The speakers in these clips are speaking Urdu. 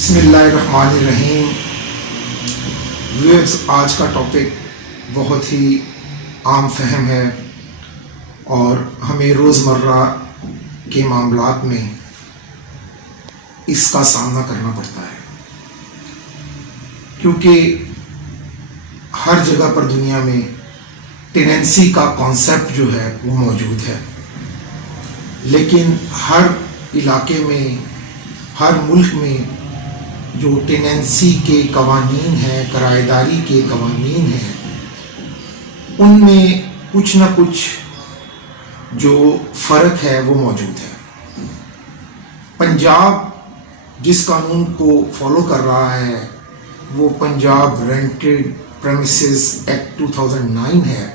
بسم اللہ الرحمن الرحیم. ویورز، آج کا ٹاپک بہت ہی عام فہم ہے اور ہمیں روزمرہ کے معاملات میں اس کا سامنا کرنا پڑتا ہے، کیونکہ ہر جگہ پر دنیا میں ٹیننسی کا کانسیپٹ جو ہے وہ موجود ہے، لیکن ہر علاقے میں، ہر ملک میں جو ٹیننسی کے قوانین ہیں، کرایہ داری کے قوانین ہیں، ان میں کچھ نہ کچھ جو فرق ہے وہ موجود ہے. پنجاب جس قانون کو فالو کر رہا ہے وہ پنجاب رینٹڈ پریمیسز ایکٹ 2009 ہے،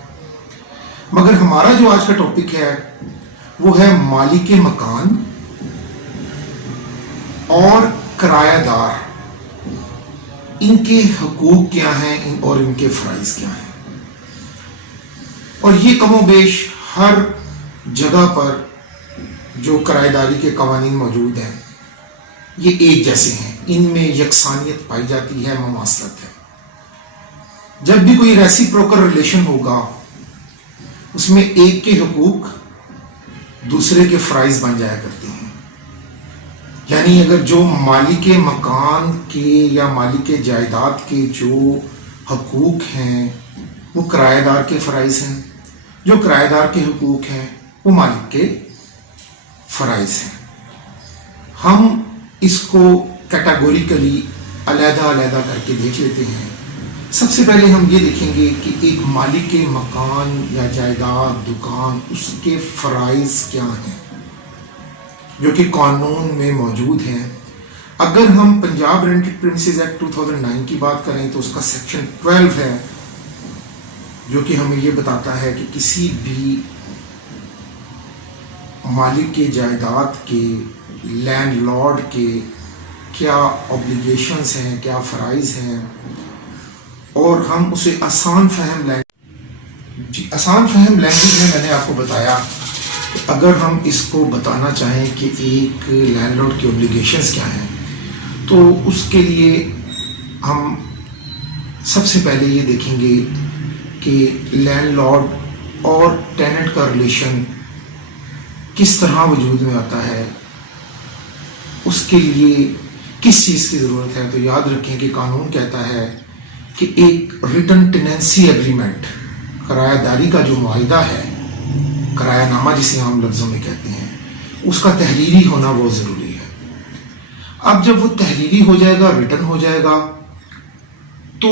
مگر ہمارا جو آج کا ٹاپک ہے وہ ہے مالک مکان اور کرایہ دار، ان کے حقوق کیا ہیں اور ان کے فرائض کیا ہیں. اور یہ کم و بیش ہر جگہ پر جو کرایہ داری کے قوانین موجود ہیں یہ ایک جیسے ہیں، ان میں یکسانیت پائی جاتی ہے، مماثلت ہے. جب بھی کوئی ریسیپروکل ریلیشن ہوگا اس میں ایک کے حقوق دوسرے کے فرائض بن جایا کرتے ہیں. یعنی اگر جو مالک مکان کے یا مالک جائیداد کے جو حقوق ہیں وہ کرایہ دار کے فرائض ہیں، جو کرایہ دار کے حقوق ہیں وہ مالک کے فرائض ہیں. ہم اس کو کیٹاگوریکلی علیحدہ علیحدہ کر کے دیکھ لیتے ہیں. سب سے پہلے ہم یہ دیکھیں گے کہ ایک مالک مکان یا جائیداد، دکان، اس کے فرائض کیا ہیں جو کہ قانون میں موجود ہیں. اگر ہم پنجاب رینٹڈ پریمیسز ایکٹ 2009 کی بات کریں تو اس کا سیکشن 12 ہے جو کہ ہمیں یہ بتاتا ہے کہ کسی بھی مالک کے جائیداد کے، لینڈ لارڈ کے کیا اوبلیگیشنز ہیں، کیا فرائض ہیں، اور ہم اسے آسان فہم لینگویج میں نے آپ کو بتایا کہ اگر ہم اس کو بتانا چاہیں کہ ایک لینڈ لارڈ کی اوبلیگیشنز کیا ہیں تو اس کے لیے ہم سب سے پہلے یہ دیکھیں گے کہ لینڈ لارڈ اور ٹیننٹ کا ریلیشن کس طرح وجود میں آتا ہے، اس کے لیے کس چیز کی ضرورت ہے. تو یاد رکھیں کہ قانون کہتا ہے کہ ایک ریٹن ٹیننسی ایگریمنٹ، کرایہ داری کا جو معاہدہ ہے، کرایہ نامہ جسے عام لفظوں میں کہتے ہیں، اس کا تحریری ہونا بہت ضروری ہے. اب جب وہ تحریری ہو جائے گا، ریٹن ہو جائے گا، تو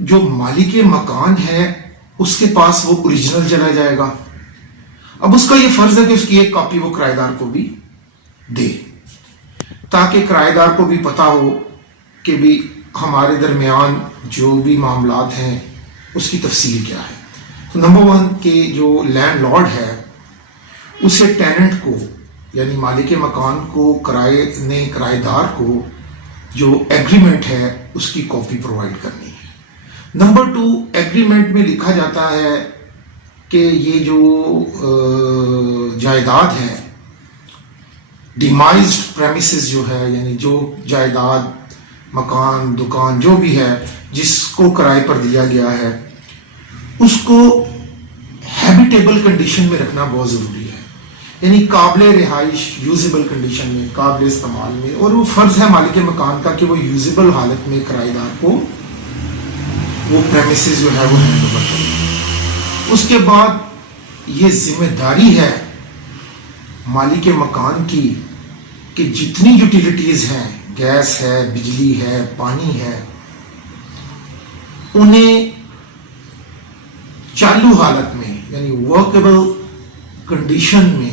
جو مالک مکان ہے اس کے پاس وہ اوریجنل چلا جائے گا. اب اس کا یہ فرض ہے کہ اس کی ایک کاپی وہ کرایہ دار کو بھی دے، تاکہ کرایہ دار کو بھی پتا ہو کہ بھی ہمارے درمیان جو بھی معاملات ہیں اس کی تفصیل کیا ہے. تو نمبر 1 کہ جو لینڈ لارڈ ہے اسے ٹیننٹ کو یعنی مالک مکان کو کرایہ دار کو جو ایگریمنٹ ہے اس کی کاپی پرووائڈ کرنی ہے. نمبر 2 ایگریمنٹ میں لکھا جاتا ہے کہ یہ جو جائیداد ہے، ڈیمائزڈ پریمیسز جو ہے، یعنی جو جائیداد، مکان، دکان جو بھی ہے جس کو کرائے پر دیا گیا ہے، اس کو ہیبیٹیبل کنڈیشن میں رکھنا بہت ضروری ہے، یعنی قابل رہائش، یوزیبل کنڈیشن میں، قابل استعمال میں. اور وہ فرض ہے مالک مکان کا کہ وہ یوزیبل حالت میں کرایہ دار کو وہ پریمیسز جو ہے وہ ہینڈ اوور کرے. اس کے بعد یہ ذمہ داری ہے مالک مکان کی کہ جتنی یوٹیلیٹیز ہیں، گیس ہے، بجلی ہے، پانی ہے، انہیں چالو حالت میں یعنی ورکیبل کنڈیشن میں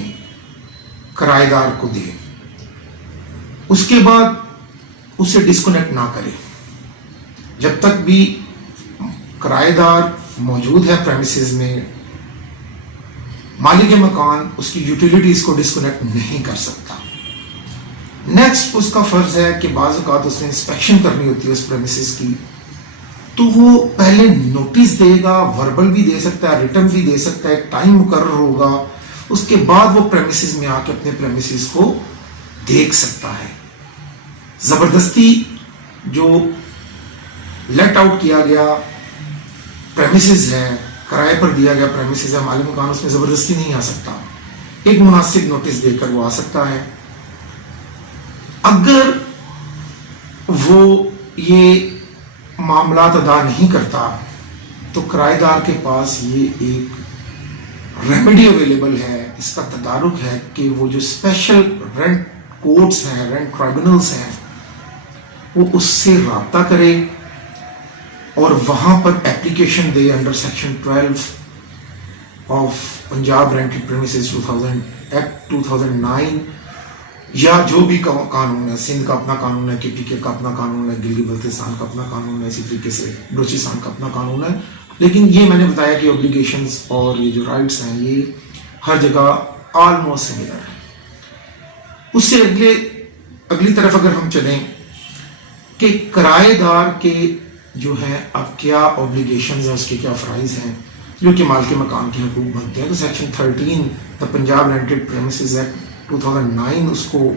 کرایہ دار کو دے. اس کے بعد اسے ڈسکنیکٹ نہ کرے. جب تک بھی کرایہ دار موجود ہے پریمیسز میں، مالک مکان اس کی یوٹیلیٹیز کو ڈسکنیکٹ نہیں کر سکتا. نیکسٹ اس کا فرض ہے کہ بعض اوقات اس نے انسپیکشن کرنی ہوتی ہے اس پریمیسز کی، تو وہ پہلے نوٹس دے گا، وربل بھی دے سکتا ہے، ریٹن بھی دے سکتا ہے، ایک ٹائم مقرر ہوگا، اس کے بعد وہ پریمیسز میں آ کے اپنے پریمیسز کو دیکھ سکتا ہے. زبردستی جو لیٹ آؤٹ کیا گیا پریمیسز ہے، کرائے پر دیا گیا پریمیسز ہے، مالک مکان اس میں زبردستی نہیں آ سکتا، ایک مناسب نوٹس دے کر وہ آ سکتا ہے۔ اگر وہ یہ معاملات ادا نہیں کرتا تو کرایہ دار کے پاس یہ ایک ریمیڈی اویلیبل ہے، اس کا تدارک ہے کہ وہ جو اسپیشل رینٹ کورٹس ہیں، رینٹ ٹرائبونلز ہیں، وہ اس سے رابطہ کرے اور وہاں پر اپلیکیشن دے under section 12 of Punjab rented premises 2000 act 2009 یا جو بھی قانون ہے، سندھ کا اپنا قانون ہے، کے پی کے کا اپنا قانون ہے، گلگت بلتستان کا اپنا قانون ہے، اسی طریقے سے بلوچستان کا اپنا قانون ہے، لیکن یہ میں نے بتایا کہ اوبلیگیشنز اور یہ جو رائٹس ہیں یہ ہر جگہ آلموسٹ سملر ہیں۔ اس سے اگلی طرف اگر ہم چلیں کہ کرایہ دار کے جو ہیں اب کیا اوبلیگیشنز ہیں، اس کے کیا فرائض ہیں جو کہ مالک مکان کے حقوق بنتے ہیں، تو سیکشن 13 دا پنجاب رینٹڈ پریمیسز ایکٹ 2009 اس کو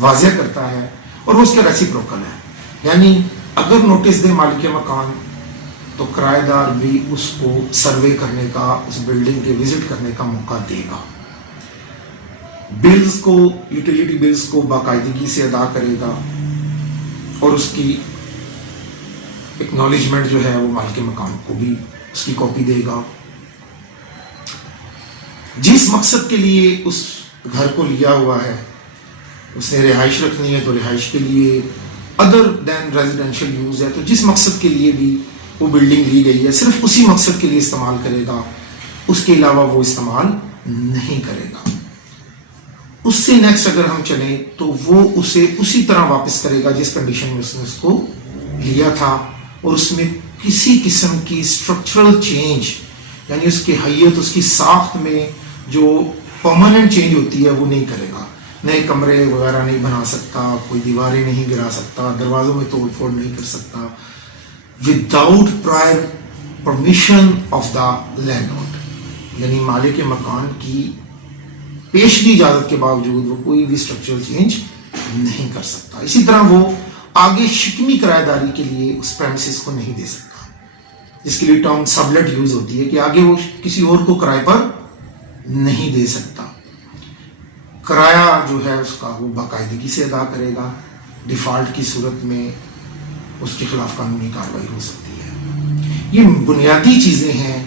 واضح کرتا ہے اور وہ اس کے ریسیپروکل ہے، یعنی اگر نوٹس دے مالک مکان تو کرایہ دار بھی اس کو سروے کرنے کا، اس بلڈنگ کے وزٹ کرنے کا موقع دے گا، بلز کو، یوٹیلیٹی بلز کو باقاعدگی سے ادا کرے گا اور اس کی اکنالجمنٹ جو ہے وہ مالک مکان کو بھی اس کی کاپی دے گا۔ جس مقصد کے لیے اس گھر کو لیا ہوا ہے، اس نے رہائش رکھنی ہے تو رہائش کے لیے، ادر دین ریزیڈینشیل یوز ہے تو جس مقصد کے لیے بھی وہ بلڈنگ لی گئی ہے صرف اسی مقصد کے لیے استعمال کرے گا، اس کے علاوہ وہ استعمال نہیں کرے گا۔ اس سے نیکسٹ اگر ہم چلیں تو وہ اسے اسی طرح واپس کرے گا جس کنڈیشن میں اس نے اس کو لیا تھا، اور اس میں کسی قسم کی اسٹرکچرل چینج یعنی اس کی حیت، اس کی ساخت میں جو پرماننٹ چینج ہوتی ہے وہ نہیں کرے گا، نئے کمرے وغیرہ نہیں بنا سکتا، کوئی دیواریں نہیں گرا سکتا، دروازوں میں توڑ پھوڑ نہیں کر سکتا without prior permission of the landlord, یعنی مالک مکان کی پیشگی اجازت کے باوجود وہ کوئی بھی اسٹرکچرل چینج نہیں کر سکتا۔ اسی طرح وہ آگے شکمی کرایہ داری کے لیے اس پریمیسز کو نہیں دے سکتا، جس کے لیے ٹرم سبلیٹ یوز ہوتی ہے کہ آگے وہ کسی اور کو کرائے پر نہیں دے سکتا۔ کرایہ جو ہے اس کا وہ باقاعدگی سے ادا کرے گا، ڈیفالٹ کی صورت میں اس کے خلاف قانونی کارروائی ہو سکتی ہے۔ یہ بنیادی چیزیں ہیں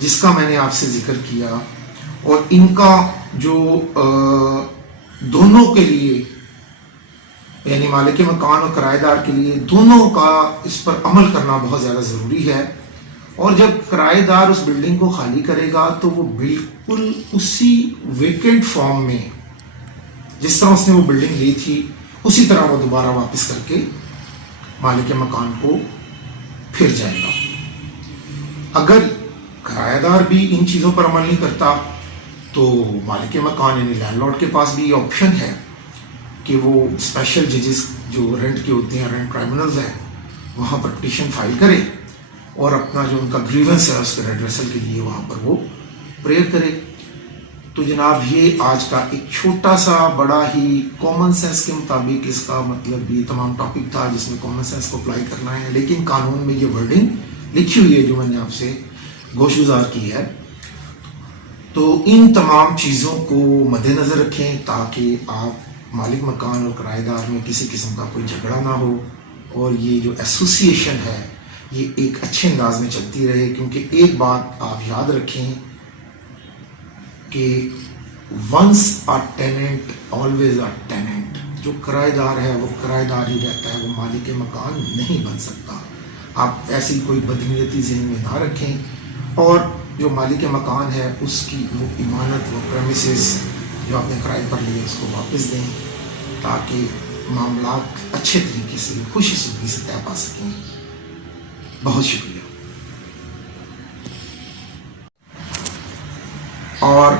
جس کا میں نے آپ سے ذکر کیا، اور ان کا جو دونوں کے لیے یعنی مالک مکان اور کرایہ دار کے لیے دونوں کا اس پر عمل کرنا بہت زیادہ ضروری ہے، اور جب کرایہ دار اس بلڈنگ کو خالی کرے گا تو وہ بالکل اسی ویکنٹ فارم میں جس طرح اس نے وہ بلڈنگ لی تھی اسی طرح وہ دوبارہ واپس کر کے مالک مکان کو پھر جائے گا۔ اگر کرایہ دار بھی ان چیزوں پر عمل نہیں کرتا تو مالک مکان یعنی لینڈ لارڈ کے پاس بھی یہ آپشن ہے کہ وہ اسپیشل ججز جو رینٹ کے ہوتے ہیں، رینٹ ٹرائبونلز ہیں، وہاں پر پٹیشن فائل کرے اور اپنا جو ان کا گریونس ہے اس کے ریڈریسل کے لیے وہاں پر وہ پریئر کرے۔ تو جناب یہ آج کا ایک چھوٹا سا بڑا ہی کامن سینس کے مطابق اس کا مطلب یہ تمام ٹاپک تھا جس میں کامن سینس کو اپلائی کرنا ہے، لیکن قانون میں یہ ورڈنگ لکھی ہوئی ہے جو میں نے آپ سے گوش گزار کی ہے۔ تو ان تمام چیزوں کو مد نظر رکھیں تاکہ آپ مالک مکان اور کرایہ دار میں کسی قسم کا کوئی جھگڑا نہ ہو، اور یہ جو ایسوسیشن ہے یہ ایک اچھے انداز میں چلتی رہے، کیونکہ ایک بات آپ یاد رکھیں کہ ونس آ ٹیننٹ آلویز آ ٹیننٹ، جو کرایہ دار ہے وہ کرایہ دار ہی رہتا ہے، وہ مالک مکان نہیں بن سکتا۔ آپ ایسی کوئی بدنیتی ذہن میں نہ رکھیں، اور جو مالک مکان ہے اس کی وہ امانت، وہ پریمیسز جو آپ نے کرائے پر لیے اس کو واپس دیں تاکہ معاملات اچھے طریقے سے خوشی سخی سے طے پا سکیں۔ بہت شکریہ۔ اور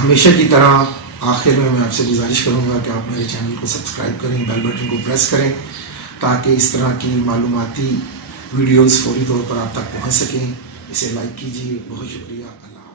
ہمیشہ کی طرح آخر میں آپ سے گزارش کروں گا کہ آپ میرے چینل کو سبسکرائب کریں، بیل بٹن کو پریس کریں تاکہ اس طرح کی معلوماتی ویڈیوز فوری طور پر آپ تک پہنچ سکیں۔ اسے لائک کیجیے۔ بہت شکریہ۔ اللہ